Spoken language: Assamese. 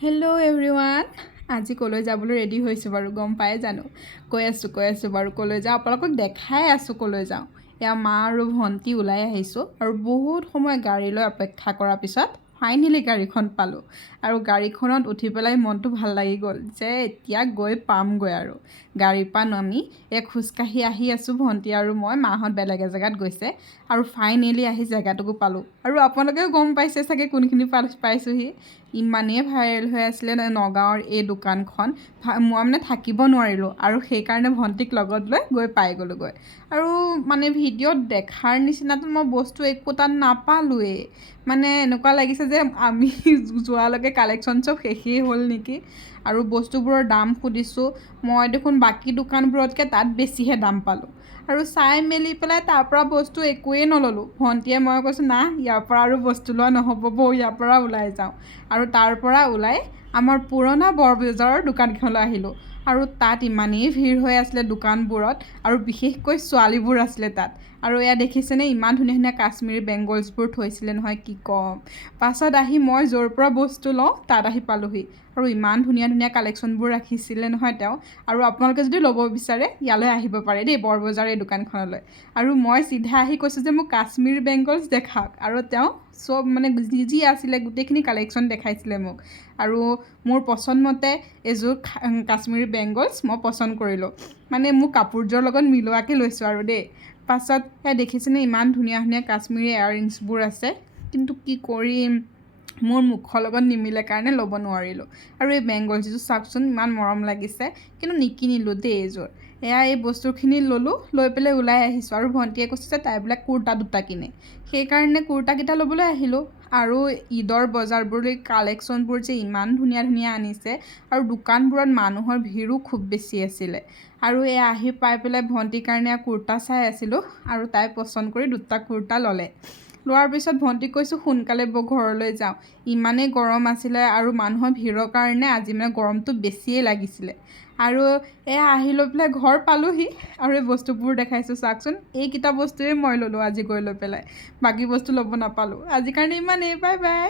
Hello' everyone. আজি ক'লৈ যাবলৈ ৰেডি হৈছোঁ বাৰু গম পাই জানো? কৈ আছোঁ বাৰু ক'লৈ যাওঁ, আপোনালোকক দেখাই আছোঁ ক'লৈ যাওঁ। এয়া মা আৰু ভণ্টি ওলাই আহিছোঁ আৰু বহুত সময় গাড়ীলৈ অপেক্ষা কৰাৰ পিছত ফাইনেলি গাড়ীখন পালোঁ আৰু গাড়ীখনত উঠি পেলাই মনটো ভাল লাগি গ'ল যে এতিয়া গৈ পামগৈ আৰু। গাড়ীৰ পৰা নামি খোজকাঢ়ি আহি আছোঁ ভণ্টি আৰু মই, মাহঁত বেলেগ এজেগাত গৈছে আৰু ফাইনেলি আহি জেগাটোকো পালোঁ। আৰু আপোনালোকেও গম পাইছে চাগে কোনখিনি পাইছোঁহি। ইমানেই ভাইৰেল হৈ আছিলে নগাঁৱৰ এই দোকানখন, মই মানে থাকিব নোৱাৰিলোঁ আৰু সেইকাৰণে ভণ্টিক লগত লৈ গৈ পাই গ'লোগৈ। আৰু মানে ভিডিঅ'ত দেখাৰ নিচিনাতো মই বস্তু একো তাত নাপালোৱেই। মানে এনেকুৱা লাগিছে যে আমি যোৱালৈকে কালেকশ্যন চব শেষেই হ'ল নেকি। আৰু বস্তুবোৰৰ দাম সুধিছোঁ, মই দেখোন বাকী দোকানবোৰতকৈ তাত বেছিহে দাম পালোঁ। আৰু চাই মেলি পেলাই তাৰপৰা বস্তু একোৱেই নল'লোঁ। ভণ্টিয়ে মই কৈছোঁ না ইয়াৰ পৰা আৰু বস্তু লোৱা নহ'ব বৌ, ইয়াৰ পৰা ওলাই যাওঁ। আৰু তাৰ পৰা ওলাই আমাৰ পুৰণা বৰবজাৰৰ দোকানকেইখনলৈ আহিলোঁ। আৰু তাত ইমানেই ভিৰ হৈ আছিলে দোকানবোৰত, আৰু বিশেষকৈ ছোৱালীবোৰ আছিলে তাত। আৰু এয়া দেখিছেনে ইমান ধুনীয়া ধুনীয়া কাশ্মীৰী বেংগলছবোৰ থৈছিলে নহয়, কি ক'ম। পাছত আহি মই য'ৰ পৰা বস্তু লওঁ তাত আহি পালোঁহি আৰু ইমান ধুনীয়া ধুনীয়া কালেকশ্যনবোৰ ৰাখিছিলে নহয় তেওঁ। আৰু আপোনালোকে যদি ল'ব বিচাৰে ইয়ালৈ আহিব পাৰে দেই, বৰবজাৰ এই দোকানখনলৈ। আৰু মই চিধা আহি কৈছোঁ যে মোক কাশ্মীৰী বেংগলছ দেখাওক, আৰু তেওঁ চব মানে যি আছিলে গোটেইখিনি কালেকশ্যন দেখাইছিলে মোক। আৰু মোৰ পচন্দ মতে এযোৰ কাশ্মীৰী বেংগলছ মই পচন্দ কৰিলোঁ। মানে মোৰ কাপোৰযোৰৰ লগত মিলোৱাকৈ লৈছোঁ আৰু দেই। পাছত দেখিছেনে ইমান ধুনীয়া ধুনীয়া কাশ্মীৰী ইয়াৰৰিংছবোৰ আছে, কিন্তু কি কৰিম মোৰ মুখৰ লগত নিমিলে কাৰণে ল'ব নোৱাৰিলোঁ। আৰু এই বেংগলছযোৰ চাওকচোন ইমান মৰম লাগিছে, কিন্তু নিকিনিলোঁ দেই এইযোৰ। এই বস্তুখিনি ল'লোঁ, লৈ পেলাই ওলাই আহিছোঁ। আৰু ভণ্টিয়ে কৈছে যে তাই বোলে কুৰ্তা দুটা কিনে, সেইকাৰণে কুৰ্তাকেইটা ল'বলৈ আহিলোঁ। আৰু ঈদৰ বজাৰবোৰ কালেকশ্যনবোৰ যে ইমান ধুনীয়া ধুনীয়া আনিছে, আৰু দোকানবোৰত মানুহৰ ভিৰো খুব বেছি আছিলে। আৰু আহি পাই পেলাই ভণ্টিৰ কাৰণে কুৰ্তা চাই আছিলোঁ, আৰু তাই পচন্দ কৰি দুটা কুৰ্তা ল'লে। লোৱাৰ পিছত ভণ্টিক কৈছোঁ সোনকালে বৌ ঘৰলৈ যাওঁ, ইমানেই গৰম আছিলে আৰু মানুহৰ ভিৰৰ কাৰণে আজি মানে গৰমটো বেছিয়ে লাগিছিলে। আৰু আহি লৈ পেলাই ঘৰ পালোঁহি, আৰু এই বস্তুবোৰ দেখাইছোঁ চাওকচোন। এইকেইটা বস্তুৱেই মই ল'লোঁ আজি গৈ লৈ পেলাই, বাকী বস্তু ল'ব নাপালোঁ। আজিৰ কাৰণে ইমানেই, বাই বাই।